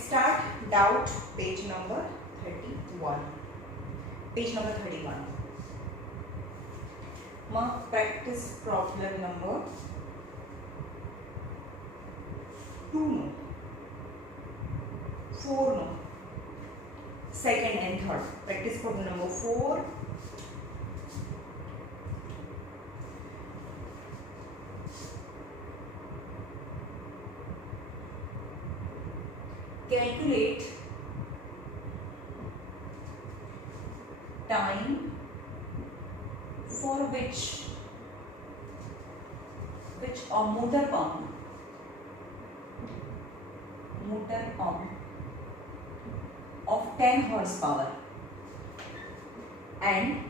Let's start doubt page number 31. Page number 31. Practice problem number 2 no, 4 no, second and third. Practice problem number 4. Calculate time for which a motor pump of 10 horsepower and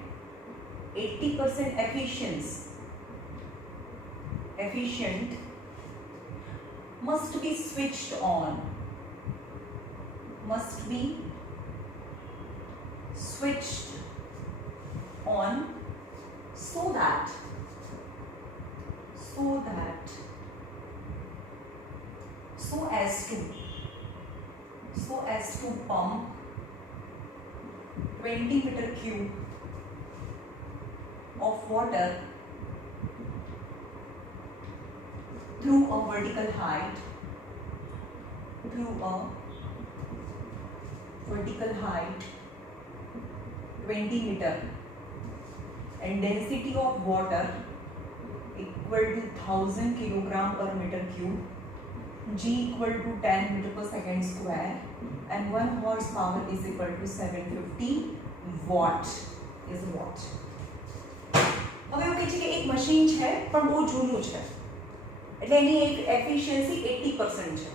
80% efficient must be switched on so as to pump 20 meter cube of water through a vertical height 20 meter and density of water equal to 1000 kilogram per meter cube, G equal to 10 meter per second square and 1 horsepower is equal to 750 watt is what. હવે એવું કહે છે કે એક મશીન છે પણ બહુ જૂનું છે એટલે એની એફિશિયન્સી 80% છે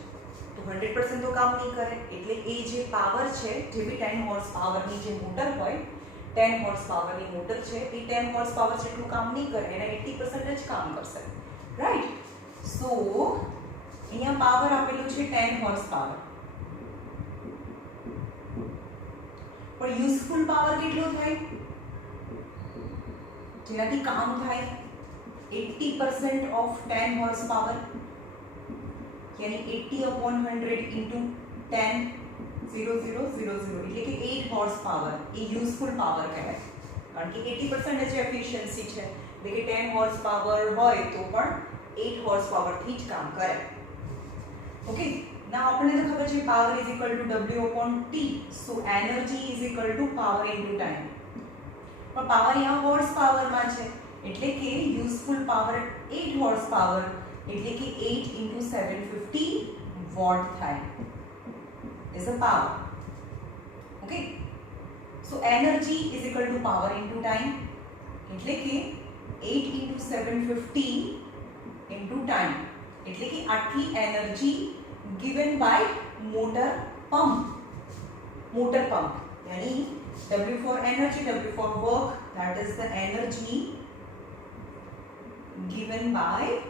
તો 100% તો કામ નહીં કરે એટલે એ જે પાવર છે જે બી 10 હોર્સ પાવરની જે મોટર હોય 10 હોર્સ પાવરની મોટર છે એ 10 હોર્સ પાવર જેટલું કામ નહીં કરે એના 80% જ કામ કરશે રાઈટ સો અહીંયા પાવર આપેલું છે 10 હોર્સ પાવર પણ યુઝફુલ પાવર કેટલો થાય જેનાથી કામ થાય 80% of 10 horse power यानी 80/100 into 10 0000 એટલે કે 8 horse power એ યુઝફુલ પાવર કહેવાય કારણ કે 80% જે એફિશિયન્સી છે એટલે કે 10 horse power હોય તો પણ 8 horse power થી જ કામ કરે ઓકે now આપણને તો ખબર છે power is equal to W/T so energy is equal to power into time પણ પાવર અહીંયા હોર્સ પાવરમાં છે એટલે કે યુઝફુલ પાવર 8 હોર્સ પાવર એટલે કે 8 into 750 વોટ થાય is the power okay so energy is equal to power into time એટલે કે 8 into 750 into time એટલે કે આટલી energy given by motor pump यानी W for energy, W for work, that is the energy given by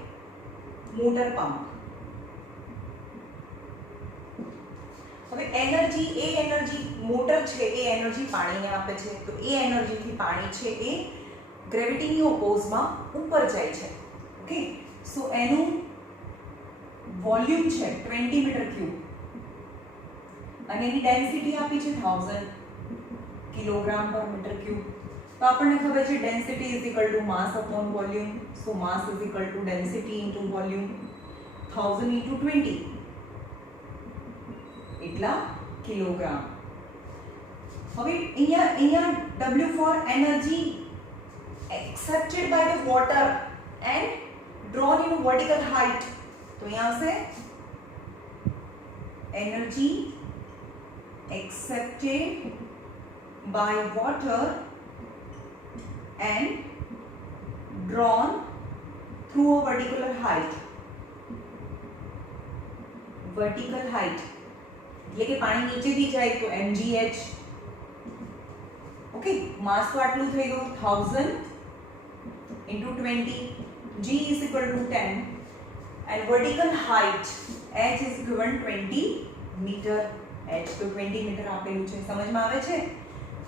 motor pump. હવે એનર્જી એ energy motor છે એ એનર્જી પાણીને આપે છે તો એ એનર્જીથી પાણી છે એ ગ્રેવિટીની ઓપોઝમાં ઉપર જાય છે ઓકે સો એનું વોલ્યુમ છે 20 મીટર ક્યુબ અને એની ડેન્સિટી આપી છે 1000 किलोग्राम पर मीटर क्यूब तो આપણને ખબર છે density is equal to mass upon volume so mass is equal to density into volume 1000 into 20 એટલા કિલોગ્રામ હવે અહીંયા W for energy accepted by the water and drawn in vertical height તો અહીંયા આવશે energy accepted by water and drawn through a vertical height એટલે કે પાણી નીચેથી જાય તો mgh ઓકે માસ તો આટલું થઈ ગયું 1000 into 20 g is equal to 10 and vertical height h is given 20 meter h તો 20 મીટર આપેલું છે સમજમાં આવે છે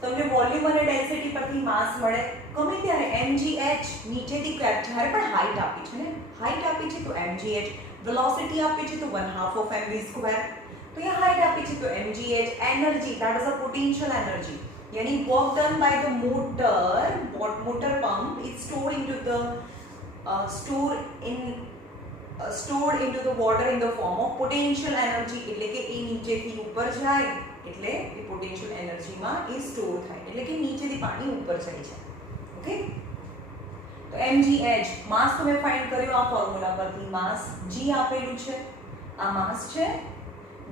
તમને વોલ્યુમ અને ડેન્સિટી પરથી માસ મળે ગમે ત્યારે mgh નીચેથી જ્યારે પણ હાઈટ આપી છે ને હાઈટ આપી છે તો mgh વેલોસિટી આપી છે તો 1/2 of mv સ્ક્વેર तो ये हाइट आपी છે तो mgh energy that is a potential energy यानी work done by the motor pump is stored into the water in the form of potential energy એટલે કે એ નીચેથી ઉપર જાય એટલે એ પોટેન્શિયલ એનર્જીમાં એ સ્ટોર થાય એટલે કે નીચેથી પાણી ઉપર જાય છે ઓકે તો mgh માસ તમે ફાઇન્ડ કર્યો આ ફોર્મ્યુલા પરથી માસ g આપેલું છે આ માસ છે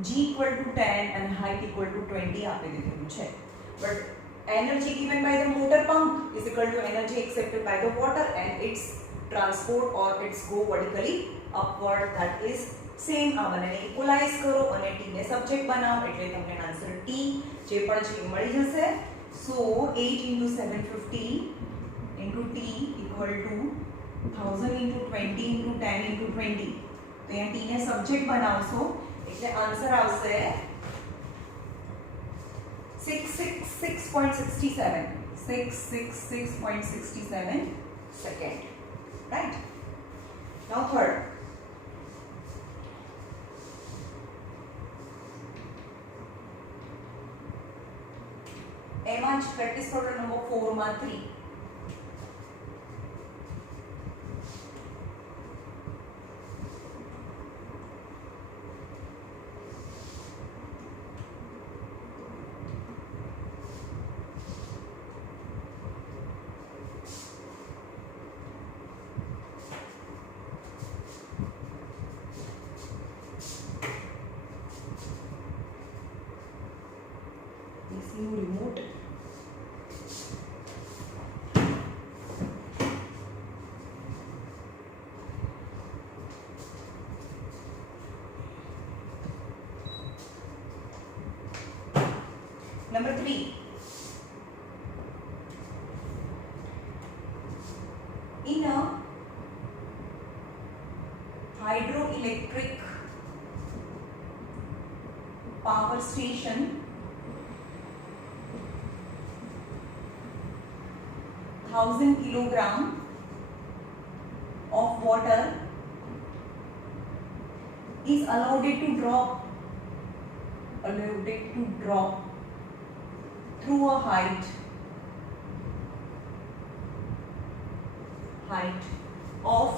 g equal to 10 and height equal to 20 આપી દીધેલું છે but energy given by the motor pump is equal to energy accepted by the water and its transport or its go vertically upward that is same આ બંનેને ઇક્વલાઇઝ કરો અને t ને સબ્જેક્ટ બનાવો એટલે તમને આન્સર t જે પણ છે એ મળી જશે so 8 into 750 into t equal to 1000 into 20 into 10 into 20 તો અહીંયા t ને સબ્જેક્ટ બનાવશો એટલે આન્સર આવશે 666.67 second right now third એમાં જ પ્રેક્ટિસ પ્રોબ્લેમ નંબર 4 માં 3 remote number 3 in a hydroelectric power station 1000 kilogram of water is allowed to drop through a height of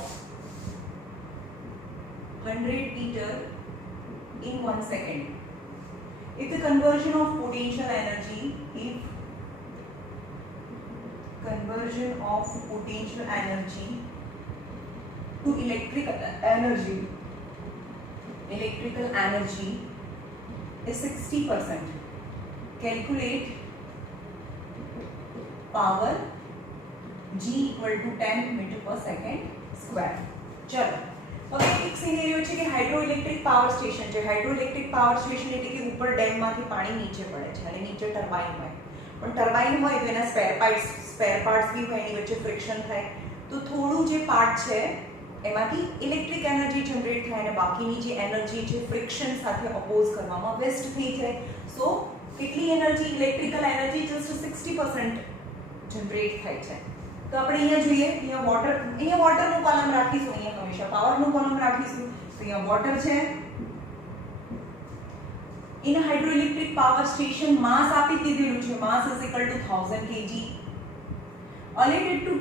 100 meter in 1 second if the conversion of potential energy to electrical energy is 60%. Calculate power G equal to 10 meter per second square. चलो હવે એક સિનેરિયો છે કે hydroelectric power station છે hydroelectric power station એટલે કે ઉપર ડેમમાંથી પાણી નીચે પડે છે અને નીચે ટર્બાઇન હોય પણ ટર્બાઇન હોય તો એના સ્પેર પાર્ટ્સ બી હોય એની વચ્ચે ફ્રિક્શન થાય તો થોડું જે પાર્ટ છે એમાંથી ઇલેક્ટ્રિક એનર્જી જનરેટ થાય અને બાકીની જે એનર્જી છે ફ્રિક્શન સાથે અપોઝ કરવામાં વેસ્ટ થઈ જાય સો કેટલી એનર્જી ઇલેક્ટ્રિકલ એનર્જી જસ્ટ 60% જનરેટ થાય છે તો આપણે અહીંયા જોઈએ અહીંયા વોટરનું કોલમ રાખીશું અહીંયા હંમેશા પાવરનું કોલમ રાખીશું તો અહીંયા વોટર છે in a hydroelectric power station mass આપી દીધેલું છે mass is equal to 1000 kg allowed to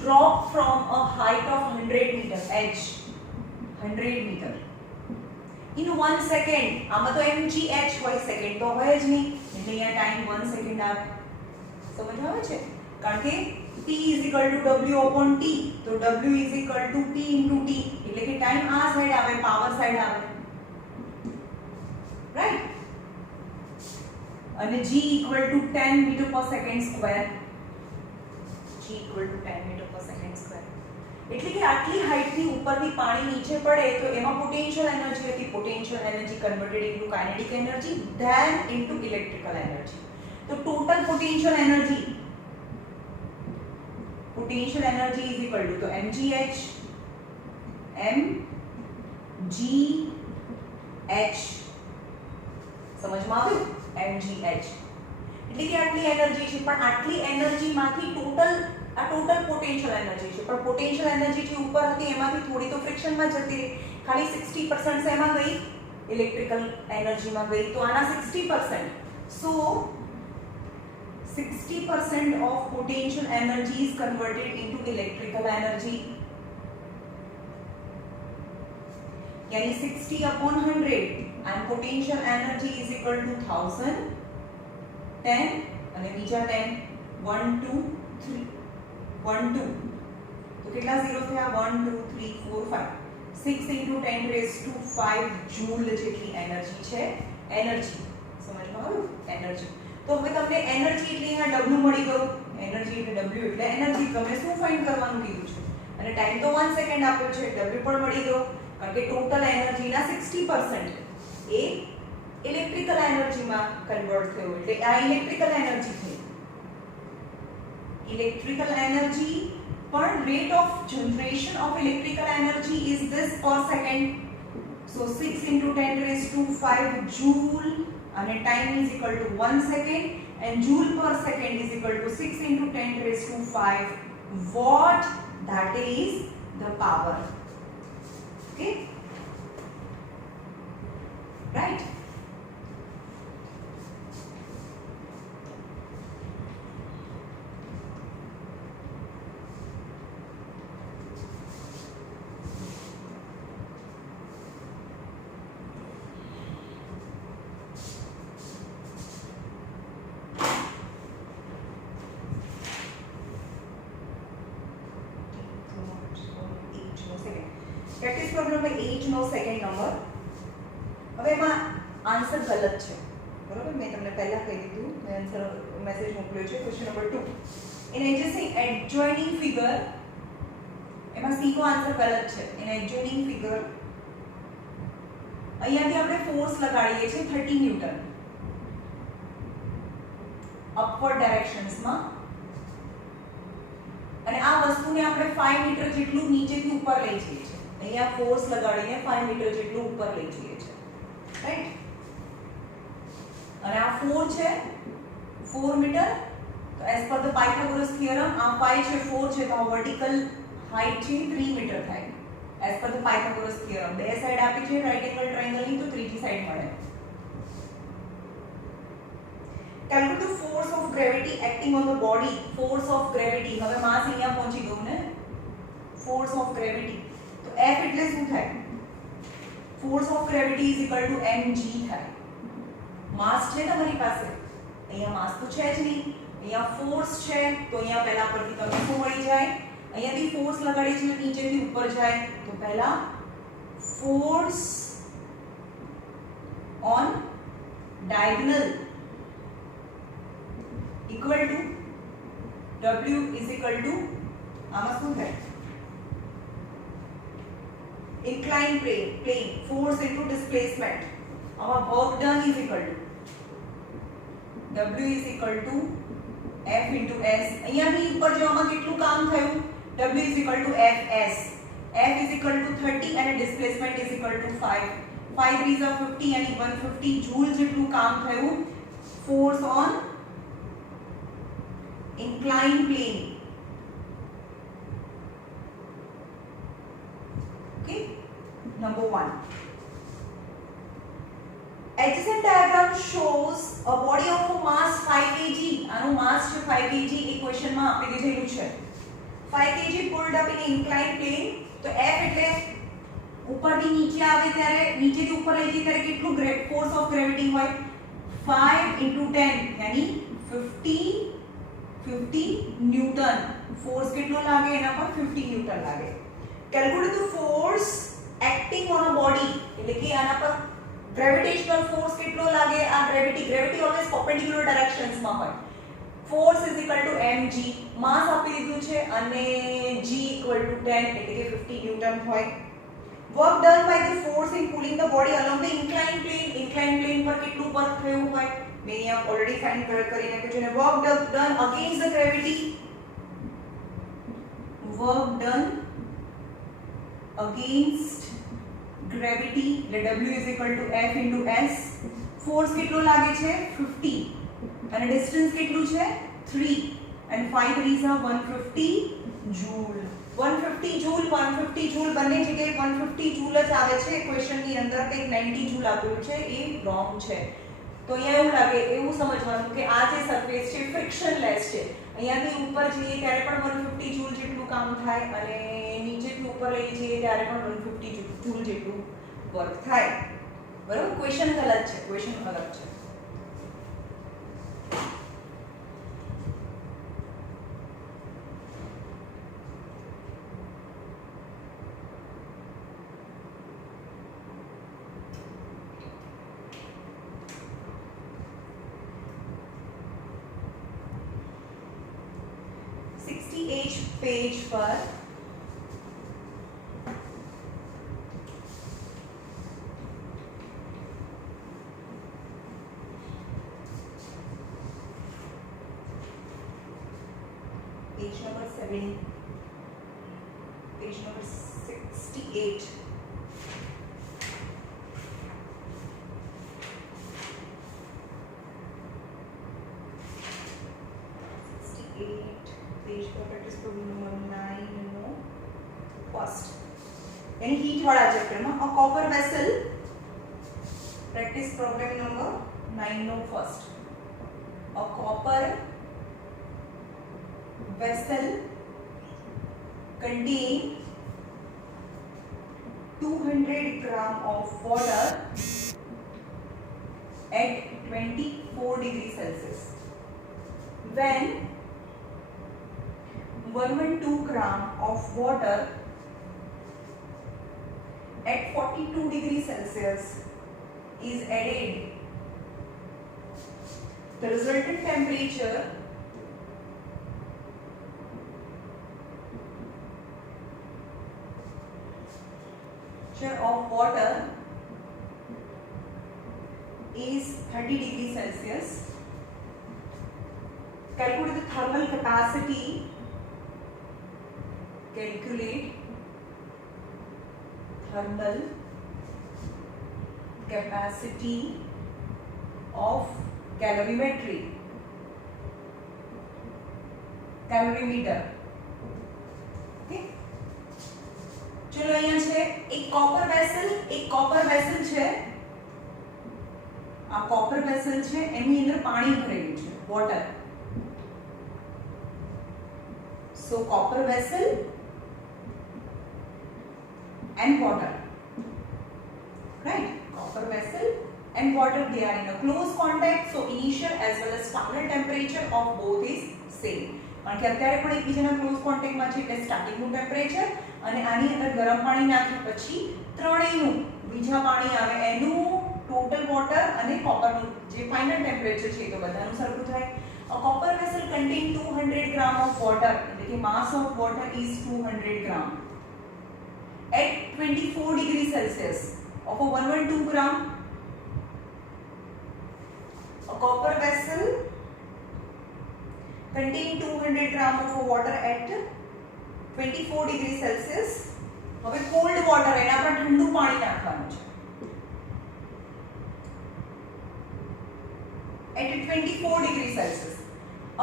drop from a height of 100 meter h 100 meter in 1 second આમાં તો mgh હોય સેકન્ડ તો હોય જ નહીં એટલે અહીંયા ટાઈમ 1 સેકન્ડ આવે સમજ આવે છે કારણ કે p is equal to w upon t તો w is equal to p into t એટલે કે ટાઈમ આ સાઈડ આવે પાવર સાઈડ આવે રાઈટ અને g equal to 10 meter per second square g equal to 10 meter per second square એટલે કે આટલી હાઈટ થી ઉપરથી પાણી નીચે પડે તો એમાં પોટેન્શિયલ એનર્જી હતી potential energy converted into kinetic energy then into electrical energy તો total potential energy is equal to mgh સમજમાં આવ્યું mgh એટલે કે આટલી એનર્જી છે પણ આટલી એનર્જીમાંથી ટોટલ પોટેન્શિયલ એનર્જી છે પણ પોટેન્શિયલ એનર્જી જે ઉપર હતી એમાંથી થોડી તો ફ્રિક્શનમાં જતી રહી ખાલી 60% એમાં ગઈ ઇલેક્ટ્રિકલ એનર્જીમાં ગઈ તો આના 60%. સો 60% of potential energy is converted into electrical energy. यानी 60 upon 100 and potential energy is equal to 1000. 10 અને બીજા 10 1 2 3 1 2 તો કેટલા ઝીરો થયા 1 2 3 4 5 6 into 10 raised to 5 જૂલ જેટલી એનર્જી છે. એનર્જી સમજમાં આવ્યું? એનર્જી. તો હવે તમને એનર્જી એટલે અહીંયા W મળી ગયું. એનર્જી એટલે W એટલે એનર્જી. તમે શું ફાઇન્ડ કરવાનું કીધું છે અને ટાઈમ તો 1 સેકન્ડ આપ્યો છે. W પણ મળી ગયો કારણ કે ટોટલ એનર્જીના 60% એ ઇલેક્ટ્રિકલ એનર્જીમાં કન્વર્ટ થયો એટલે આ ઇલેક્ટ્રિકલ એનર્જી થઈ. ઇલેક્ટ્રિકલ એનર્જી પણ rate of generation of electrical energy is this per second. So 6 into 10 raised to 5 joule and time is equal to 1 second and joule per second is equal to 6 into 10 raised to 5 watt. That is the power. Okay, right? Practice problem number 8 નો second number. હવે એમાં આન્સર ગલત છે બરોબર. મેં તમને પહેલા કહી દીધું, મેં આન્સર મેસેજ મોકલ્યો છે. Question number 2 in adjoining figure, એમાં સી નો આન્સર ગલત છે. ઇન એડજોઇનિંગ ફિગર અહીંયાથી આપણે ફોર્સ લગાડીએ છીએ 30 ન્યૂટન અપવર્ડ ડાયરેક્શન્સમાં અને આ વસ્તુને આપણે 5 મીટર જેટલું નીચેથી ઉપર લઈ જઈએ છીએ. અહીંયા ફોર્સ લગાડીને 5 મીટર જેટલું ઉપર લઈ જઈએ છીએ, રાઈટ? અને આ 4 છે 4 મીટર. તો as per the Pythagoras theorem આ 5 છે 4 છે તો આ વર્ટિકલ હાઈટ છે 3 મીટર થાય as per the Pythagoras theorem. બે સાઈડ આપી છે રાઈટ એંગલ ટ્રાયેંગલની તો ત્રીજી સાઈડ મળે. Calculate the force of gravity acting on the body. Force of gravity. હવે માસ અહીંયા પહોંચી ગયું ને. Force of gravity. તો F એટલે શું થાય? Force of gravity is equal to mg થાય. માસ છે તમારી પાસે, અહીંયા માસ તો છે જ નહીં, અહીંયા ફોર્સ છે તો અહીંયા પહેલા પરથી તમને શું મળી જાય? અહીંયાથી ફોર્સ લગાડીએ છીએ નીચેથી ઉપર જાય તો પહેલા force on diagonal equal to W is equal to આમાં શું થાય? inclined plane force into displacement. આમાં work done is equal to W is equal to F into S. અહીંયાથી ઉપર જવામાં કેટલું કામ થયું? W is equal to Fs. F is equal to 30 and displacement is equal to 5. 5 3 are 50 and 150 joule જેટલું કામ થયું. Force on inclined plane. Okay, number 1. Adjacent diagram shows a body of a mass 5 kg. આનું માસ છે 5 kg. ઇક્વેશન માં આપી દીધેલું છે 5 kg pulled up in inclined plane. તો F એટલે ઉપરથી નીચે આવે ત્યારે નીચેથી ઉપર લઈ જઈએ ત્યારે કેટલું ફોર્સ ઓફ ગ્રેવિટી હોય? 5 into 10 यानी 50 ન્યૂટન. ફોર્સ કેટલો લાગે એના પર? 50 ન્યૂટન લાગે. Calculate the force acting on a body, એટલે કે આના પર ગ્રેવિટેશનલ ફોર્સ કેટલો લાગે? આ ગ્રેવિટી ઓલવેઝ પરપેન્ડિક્યુલર ડાયરેક્શન્સ માં હોય. Force is equal two mg. માસ આપી દીધું છે અને g ઇક્વલ ટુ 10 એટલે કે 50 ન્યૂટન હોય. Work done by the force in pulling the body along the inclined plane. Inclined plane પર કેટલું વર્ક થયું હોય? મેં અહીંયા ઓલરેડી ફાઇન્ડ કરી નાખ્યું છે. Work done against the gravity. Work done against gravity એટલે W is equal to F into S. Force કેટલો લાગે છે? 50 અને ડિસ્ટન્સ કેટલું છે? 3 and 5 3 are 150 joule. 150 joule બંને જગ્યાએ 150 joule જ આવે છે. ક્વેશ્ચનની અંદર કંઈક 90 જૂલ આપેલું છે એ રોંગ છે. તો અહીંયા એવું લાગે એવું સમજવાનું કે આ જે સરફેસ છે ફ્રિક્શનલેસ છે. અહીંયાથી ઉપર જઈએ ત્યારે પણ 150 જૂલ જેટલું કામ થાય અને નીચેથી ઉપર લઈ જઈએ ત્યારે પણ 150 જૂલ જેટલું વર્ક થાય. બરાબર, ક્વેશ્ચન ગલત છે, ક્વેશ્ચન અલગ છે. पेज पर page number 7, page number 68. Page पर प्रैक्टिस प्रॉब्लम नंबर 9 नो फर्स्ट यानी हीट वाला चैप्टर में a copper vessel. Practice problem number 9 नो first. A copper vessel contain 200 gram of water at 24 degrees Celsius. When 112 gram of water at 42 degrees Celsius is added, the resultant temperature of water is 30 degrees Celsius. Calculate the thermal capacity. Calculate thermal capacity of calorimetry. Calorimeter. Okay. चलो અહીંયા છે એક copper vessel છે. આ copper vessel છે એની અંદર પાણી ભરેલું છે, water. So copper vessel and water, right? Copper vessel and water, they are in a close contact, so initial as well as final temperature of both is same. કારણ કે અત્યારે પણ એકબીજાના ક્લોઝ કોન્ટેક્ટમાં છે એટલે સ્ટાર્ટિંગનું ટેમ્પરેચર અને આની અંદર ગરમ પાણી નાખ્યા પછી ત્રણેયનું બીજા પાણી આવે એનું ટોટલ વોટર અને કોપરનું જે ફાઇનલ ટેમ્પરેચર છે તો બધાનું સરખું થાય. A copper vessel contain 200 gram of water. The mass of water is 200 gram at 24 degrees Celsius. Of a 112 gram, a copper vessel contain 200 gram of water at 24 degrees Celsius. હવે cold water એના પર ઠંડુ પાણી નાખવાનું છે. At 24 degrees Celsius.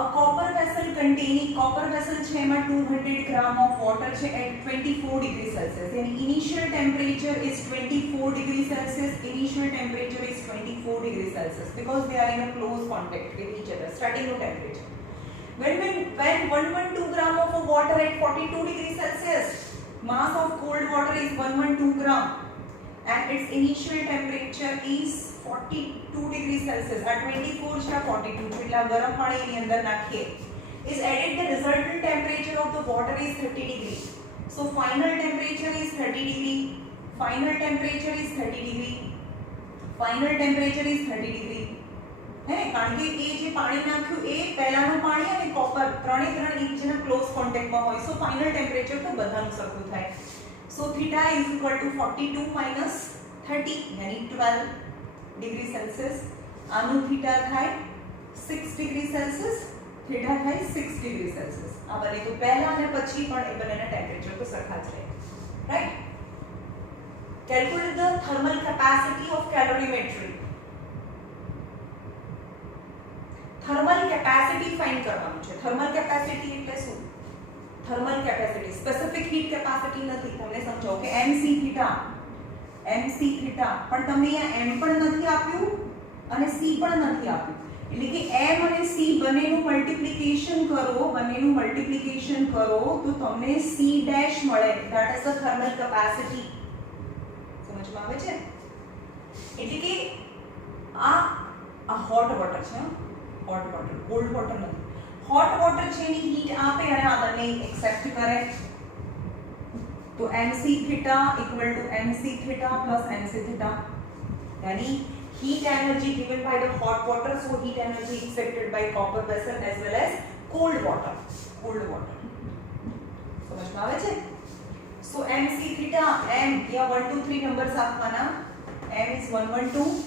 A copper vessel containing copper vessel છે એમાં 200 gram of water છે at 24 degrees Celsius. And initial temperature is 24 degrees Celsius. Initial temperature is 24 degrees Celsius because they are in a close contact with each other. Starting no temperature. When 112 gram of water at 42 degrees Celsius, mass of cold water is 112 gram and its initial temperature is 42 degrees Celsius. At 24 છે 42 છે એટલે ગરમ પાણી એની અંદર નાખીએ. Is added, the resultant temperature of the water is 30 degree. So final temperature is 30 degree. Final temperature is 30 degree. Final temperature is 30 degree. હે કારણ કે એ જે પાણી નાખ્યું એ પહેલાનું પાણી અને કોપર ત્રણે ત્રણ એકબીજાના ક્લોઝ કોન્ટેક્ટમાં હોય. સો ફાઇનલ ટેમ્પરેચર તો બધાનું સરખું થાય. So theta is equal to 42 minus 30 यानी 12 डिग्री सेल्सियस. आनु थीटा थाय 6 डिग्री सेल्सियस, थीटा थाय 6 डिग्री सेल्सियस. आ बने तो पहला અને પછી પણ એ બંનેના ટેમ્પરેચર તો સરખા જ રહે, right? Calculate the thermal capacity of calorimetry. Thermal capacity find કરવાનું છે. થર્મલ કેપેસિટી એટલે શું? Thermal capacity specific heat capacity નથી. તમને સમજાવો કે mc થીટા mc થીટા પણ તમને અહીંયા m પણ નથી આપ્યું અને c પણ નથી આપ્યું એટલે કે m અને c બંનેનું મલ્ટીપ્લિકેશન કરો તો તમને c ડેશ મળે that is the thermal capacity સમજમાં આવે છે એટલે કે આ હોટ વોટર છે હોટ વોટર કોલ્ડ વોટર નથી હોટ વોટર છે એની હીટ આપે અને આ બંને એક્સેપ્ટ કરે तो mc theta equal to mc theta plus mc theta यानी heat energy given by the hot water so heat energy accepted by copper vessel as well as cold water समझ में आवे छे so mc theta m या 1 2 3 नंबर्स આપવાના m is 112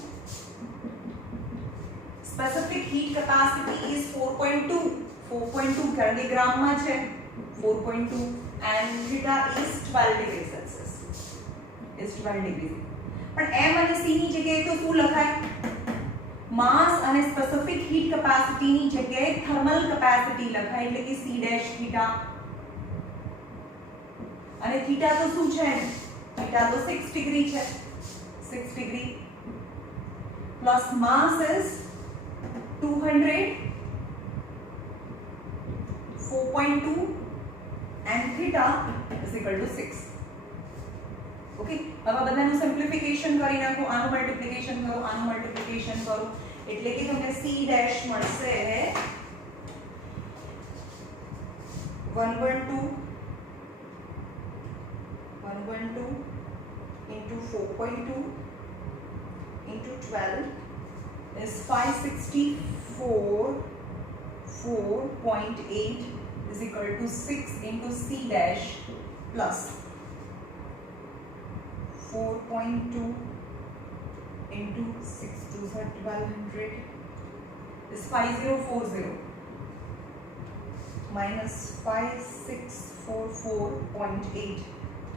specific heat capacity is 4.2 કારણ કે ગ્રામ માં છે 4.2 and theta is 12 degrees Celsius is 12 degrees પણ m અને c ની જગ્યાએ તો શું લખાય માસ અને સ્પેસિફિક હીટ કેપેસિટી ની જગ્યાએ થર્મલ કેપેસિટી લખાય એટલે કે c ડેશ થીટા અને થીટા તો શું છે થીટા તો 6 ડિગ્રી છે 6 ડિગ્રી પ્લસ માસ ઇઝ 200 4.2 and theta is equal to 6 ओके હવે બધાનું સિમ્પ્લિફિકેશન કરી નાખો આનું મલ્ટીપ્લિકેશન કરો એટલે કે તમને c ડેશ મળશે 112 into 4.2 into 12 is 564.8 is equal to 6 into c dash plus 4.2 into 6 to 1200 is 5040 minus 5644.8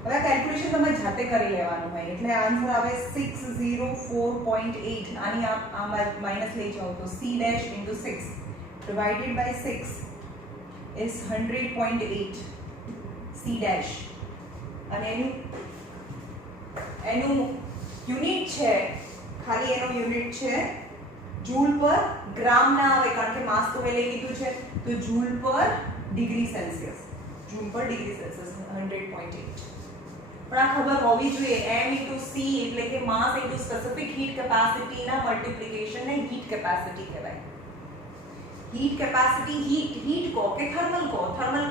હવે કેલ્ક્યુલેશન તમે જાતે કરી લેવાનું હોય એટલે આન્સર આવે 604.8 આની આ માઈનસ લઈ જાઓ તો c dash into 6 divided by 6 is 100.8 c dash અને એનું યુનિટ છે ખાલી એનો યુનિટ છે જૂલ પર ગ્રામ ના આવે કારણ કે માસ તો પહેલે કીધું છે તો જૂલ પર ડિગ્રી સેલ્સિયસ 100.8 પણ આ ખબર હોવી જોઈએ m * c એટલે કે માસ * સ્પેસિફિક હીટ કેપેસિટી ના મલ્ટીપ્લિકેશન ને હીટ કેપેસિટી કહેવાય हीट कैपेसिटी हीट को के थर्मल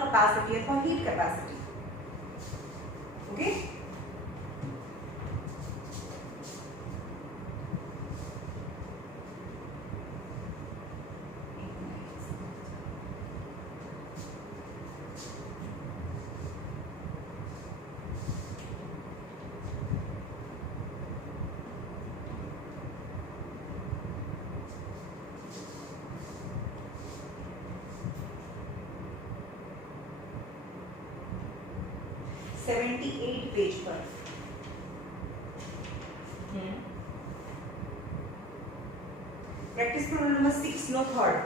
कैपेसिटी अथवा हीट कैपेसिटी ओके 78 पेज पर प्रैक्टिस प्रॉब्लम नंबर 6 नो थर्ड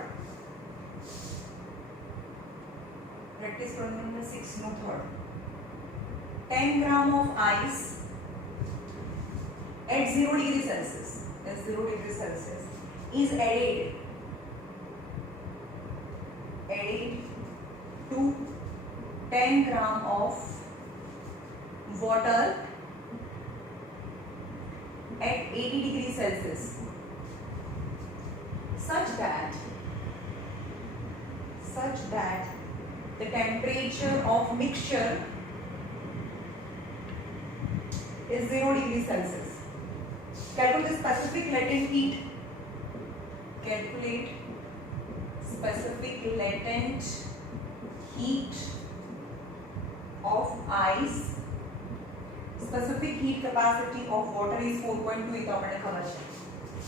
प्रैक्टिस प्रॉब्लम नंबर 6 नो third 10 gram of ice at 0 degree Celsius is added to 10 gram of water at 80 degree Celsius such that the temperature of mixture is 0 degree Celsius. Calculate the specific latent heat. Calculate specific latent heat of ice. Specific heat capacity of water is 4.2 તો આપણને ખબર છે.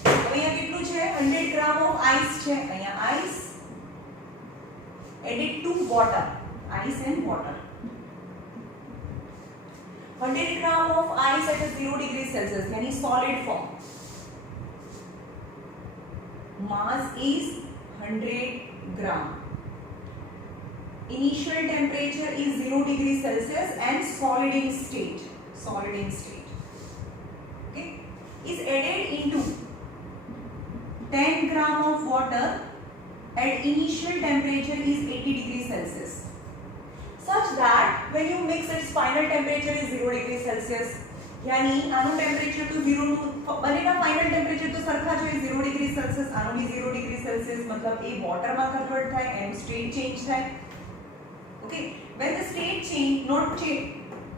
હવે અહીંયા કેટલું છે 100 ગ્રામ of ice છે અહીંયા ice added to water ice and water 100 gram of ice at 0 degree Celsius यानी solid form mass is 100 gram initial temperature is 0 degree Celsius and solid in state is added into 10 gram of water at initial temperature is 80 degrees Celsius, such that when you mix its final temperature is 0 degree Celsius. यानी આનું ટેમ્પરેચર તો 0 નું બનેના final temperature તો સરખા જ હોય 0 degree Celsius, આનું બી 0 ડિગ્રી સેલ્સિયસ, मतलब એ વોટર માં કન્વર્ટ થાય, એનું સ્ટેટ ચેન્જ થાય. Okay, when the state change not change,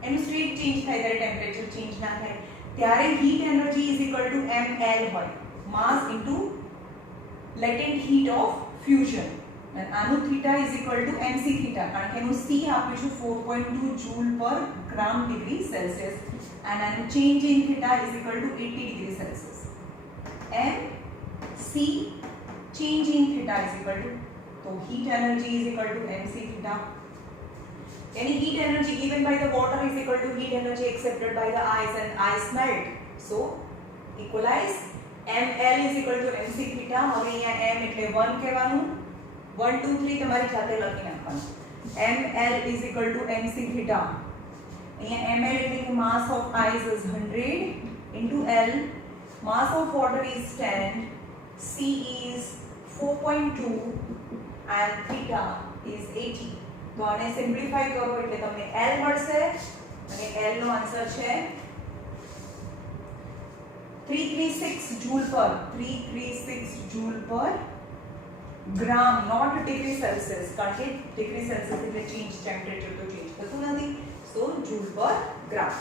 એનું સ્ટેટ ચેન્જ થાય ત્યારે ટેમ્પરેચર ચેન્જ ના થાય, ત્યારે heat energy is equal to ml હોય, mass into latent heat of fusion. and આનું theta is equal to mc theta, કારણ કે એનું c આપ્યું છે 4.2 joule per gram degree celsius, and આનું change in theta is equal to 80 degree celsius. mc change in theta is equal to, so heat energy is equal to mc theta. Any heat energy given by the water is equal to heat energy accepted by the ice, and ice melt, so equalize ml is equal to mc theta. હવે અહીંયા m એટલે 1 કહેવાનું, 1 2 3 તમારી જાતે લખી નાખવાનું. ml is equal to mc theta. અહીંયા ml એટલે કે mass of ice is 100 into l, mass of water is 10, c is 4.2 and theta is 80. તો આને સિમ્પ્લિફાઈ કરો એટલે તમને l મળશે, અને l નો આન્સર છે 336 joule per gram, not degree celsius, કારણ કે degree celsius એટલે change temperature તો change થતું નથી, so joule per gram.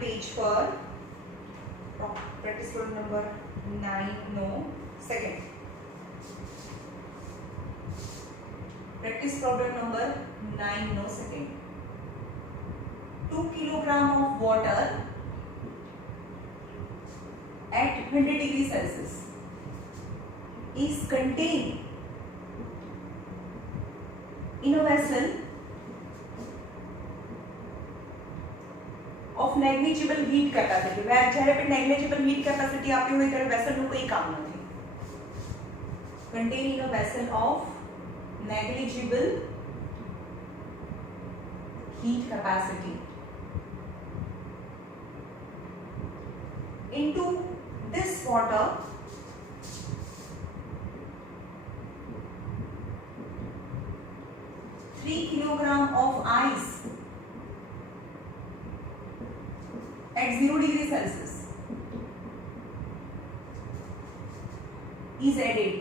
Page पर प्रैक्टिस प्रॉब्लम नंबर 9 नो सेकंड. प्रैक्टिस प्रॉब्लम नंबर 9 नो second. 2 kilogram of water at 100 degree Celsius is contained in a vessel of negligible heat capacity. જ્યારે પણ negligible heat capacity આપ્યું હોય ત્યારે વેસલ નું કોઈ કામ નથી. contain in a vessel of negligible heat capacity into this water three kilogram of ice at 0 degree Celsius is added.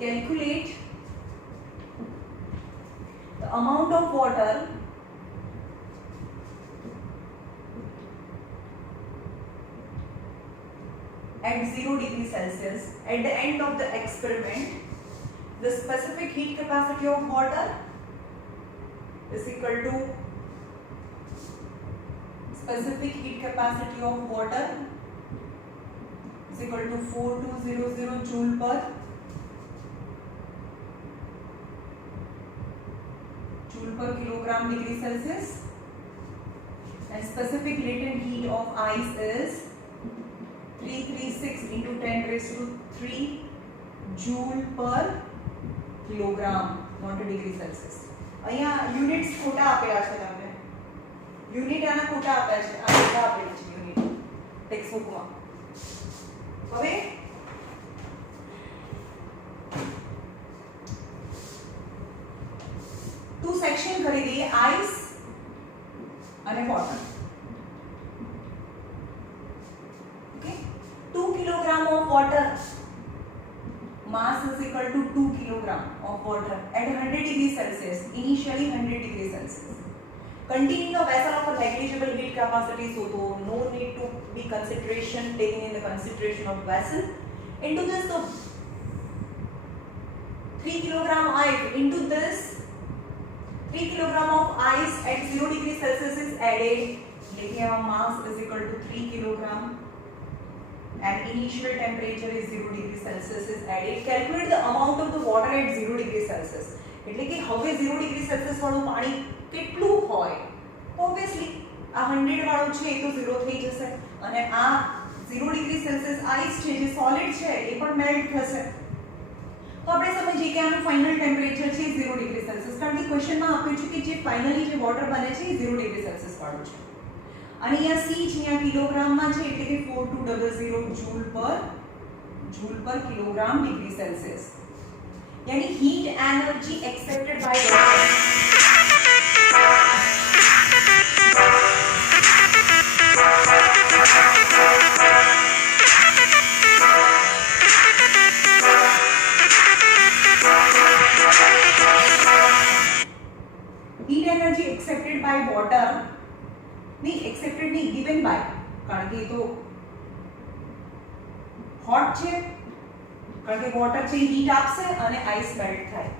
Calculate the amount of water at 0 degree Celsius. At the end of the experiment, the specific heat capacity of water is equal to specific heat capacity of water is equal to 4200 joule per kilogram degree Celsius, and specific latent heat of ice is 336 into 10 raised to 3 joule per kilogram, not a degree Celsius. અહીંયા યુનિટ્સ ખોટા આપેલા છે તમને. યુનિટ આના ખોટા આપ્યા છે, આ ખોટા આપેલી છે યુનિટ ટેક્સ્ટ બુકમાં. હવે ટુ સેક્શન કરી દઈએ, આઈસ અને water. Okay, 2 kilogram of water, mass is equal to 2 kilogram of water at 100 degree Celsius, initially 100 degree Celsius. Containing a vessel of a negligible heat capacity, so no need to be consideration taken in the consideration of vessel. Into this, so 3 kilogram ice, into this 3 kilogram of ice at 0 degree Celsius is added. Here mass is equal to 3 kilogram and initial temperature is 0 degree Celsius is added. Calculate the amount of the water at 0 degree Celsius. એટલે કે હવે 0 degree Celsius વાળું પાણી કેટલું હોય? ઓબ્વિયસલી આ 100 વાળું છે એ તો 0 થઈ જશે અને આ 0 ડિગ્રી સેલ્સિયસ આઈસ છે જે સોલિડ છે એ પણ મેલ્ટ થશે. તો આપણે સમજીએ કે આનું ફાઇનલ ટેમ્પરેચર છે 0 ડિગ્રી સેલ્સિયસ, કારણ કે ક્વેશ્ચનમાં આપ્યું છે કે જે ફાઇનલી જે વોટર બને છે એ 0 ડિગ્રી સેલ્સિયસ વાળું છે. અને અહીંયા સી છે, અહીંયા કિલોગ્રામમાં છે એટલે કે 4200 joule per kilogram degree Celsius. यानी heat energy accepted by water heat energy accepted by water नहीं, एक्सेप्टेड नहीं, गिवन बाय, कारण के तो हॉट છે કારણ કે વોટર છે હીટ આપશે અને આઈસ મેલ્ટ થાય.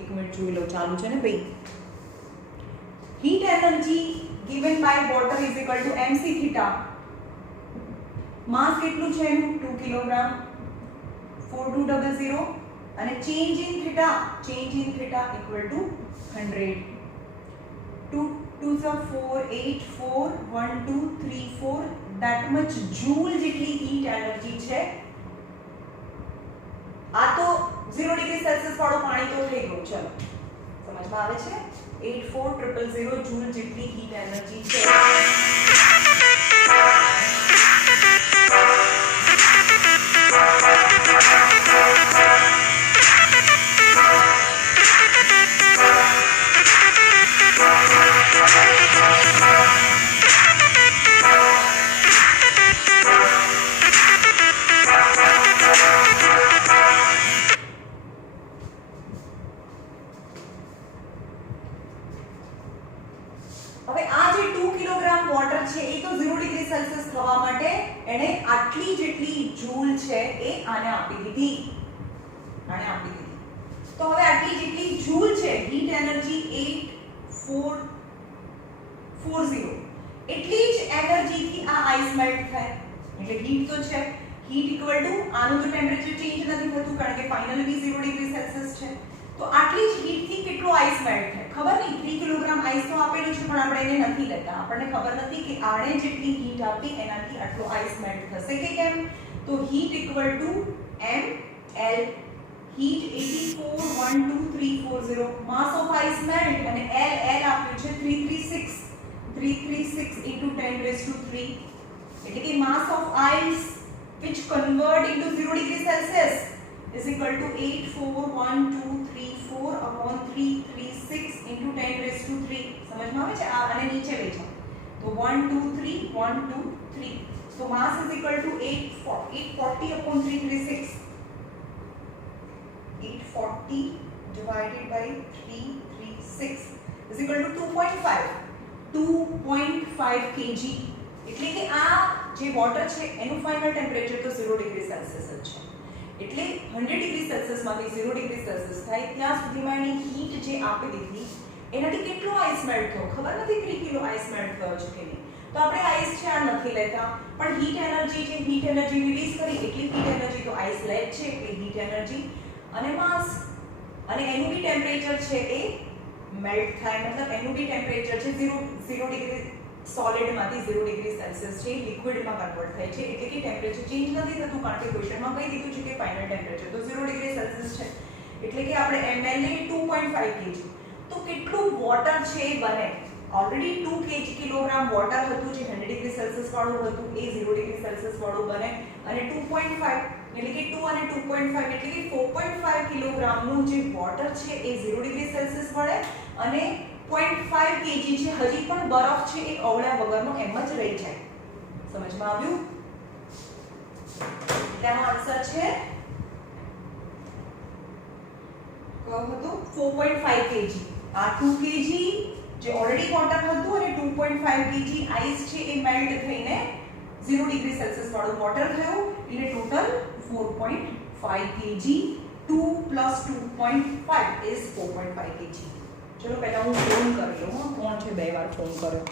એક મિનિટ જોઈ લો, ચાલુ છે ને ભાઈ. Heat energy given by water is equal to mc theta. માસ કેટલું છે એનું 2 કિલોગ્રામ 4200 અને change in theta equal to 100. 2 2s are 4 8 4 1 2 3 4 that much joule જેટલી હીટ એનર્જી છે. આ તો 0 ડિગ્રી સેલ્સિયસ વાળું પાણી તો થઈ ગયું. ચલો સમજમાં આવે છે? 84000 જૂલ જેટલી હીટ એનર્જી છે. હવે આ જે 2 કિલોગ્રામ વોટર છે એ તો 0 ડિગ્રી સેલ્સિયસ થવા માટે એને આટલી જેટલી જૂલ છે એ આને આપી દીધી. તો હવે આટલી જેટલી જૂલ છે હીટ એનર્જી 8440 એટલી જ એનર્જી થી આ આઈસ મેલ્ટ થાય. એટલે હીટ તો છે, હીટ ઇક્વલ ટુ આનું તો ટેમ્પરેચર ચેન્જ નથી થતું કારણ કે ફાઇનલ બી 0 ડિગ્રી સેલ્સિયસ છે. તો આટલી જ હીટ થી કેટલો આઈસ મેલ્ટ થાય ખબર નહીં. 3 કિલોગ્રામ આઈસ તો આપેલું છે પણ આપણે એને નથી લેતા. આપણને ખબર નથી કે આણે જેટલી હીટ આપી એનાથી આટલો આઈસ મેલ્ટ થશે કે કેમ. તો heat equal to ml, heat 841240, mass of ice melt અને l આપ્યું છે 336 into 10⁻³ એટલે કે mass of ice which convert into 0 degree Celsius is equal to 841234 upon 336 into 10⁻³ સમજમાં આવે છે? આ અને નીચે લઈ જાઓ તો 123 123. so mass is equal to 840 upon 336. 840 divided by 336 is equal to 2.5 kg. એટલે કે આ જે વોટર છે એનું ફાઇનલ ટેમ્પરેચર તો 0 ડિગ્રી સેલ્સિયસ જ છે. એટલે 100 ડિગ્રી સેલ્સિયસમાંથી 0 ડિગ્રી સેલ્સિયસ થાય ત્યાં સુધીમાં એની હીટ જે આપી દીધી એનાથી કેટલો આઈસ મેલ્ટ થયો ખબર નથી. 3 કિલો આઈસ મેલ્ટ થયો છે કે નહીં. તો આપણે આઈસ છે આ નથી લેતા પણ હીટ એનર્જી રિલીઝ કરી એટલી હીટ એનર્જી તો આઈસ લે જ છે. એટલે હીટ એનર્જી અને માસ અને એનું બી ટેમ્પરેચર છે એ મેલ્ટ થાય. મતલબ એનું બી ટેમ્પરેચર છે 0 ડિગ્રી સોલિડ માંથી 0 ડિગ્રી સેલ્સિયસ છે લિક્વિડમાં કન્વર્ટ થાય છે. એટલે કે ટેમ્પરેચર ચેન્જ નથી થતું કારણ કે ક્વેશ્ચનમાં કહી દીધું છે કે ફાઇનલ ટેમ્પરેચર તો 0 ડિગ્રી સેલ્સિયસ છે. એટલે કે આપણે ml ને 2.5 kg. તો કેટલું વોટર છે એ બને? ઓલરેડી 2 કિલોગ્રામ વોટર હતું જે 100 ડિગ્રી સેલ્સિયસ વાળું હતું એ 0 ડિગ્રી સેલ્સિયસ વાળું બને અને 2.5 એટલે કે 2 અને 2.5 એટલે કે 4.5 કિલોગ્રામનું જે વોટર છે એ 0 ડિગ્રી સેલ્સિયસ મળે અને 0.5 kg છે હજી પણ બરફ છે એ અવળ્યા વગરનો એમ જ રહી જાય. સમજમાં આવ્યું? તેનો આન્સર છે કયો હતો? 4.5 kg. આ 2 kg જે ઓલરેડી વોટર હતું અને 2.5 kg આઈસ છે એ મેલ્ટ થઈને 0 ડિગ્રી સેલ્સિયસ વાળું વોટર થયું એટલે ટોટલ 4.5 kg. 2 + 2.5 is 4.5 kg. ચલો પહેલા હું ફોન કરી લઉં. કોણ છે બે વાર ફોન કર્યો?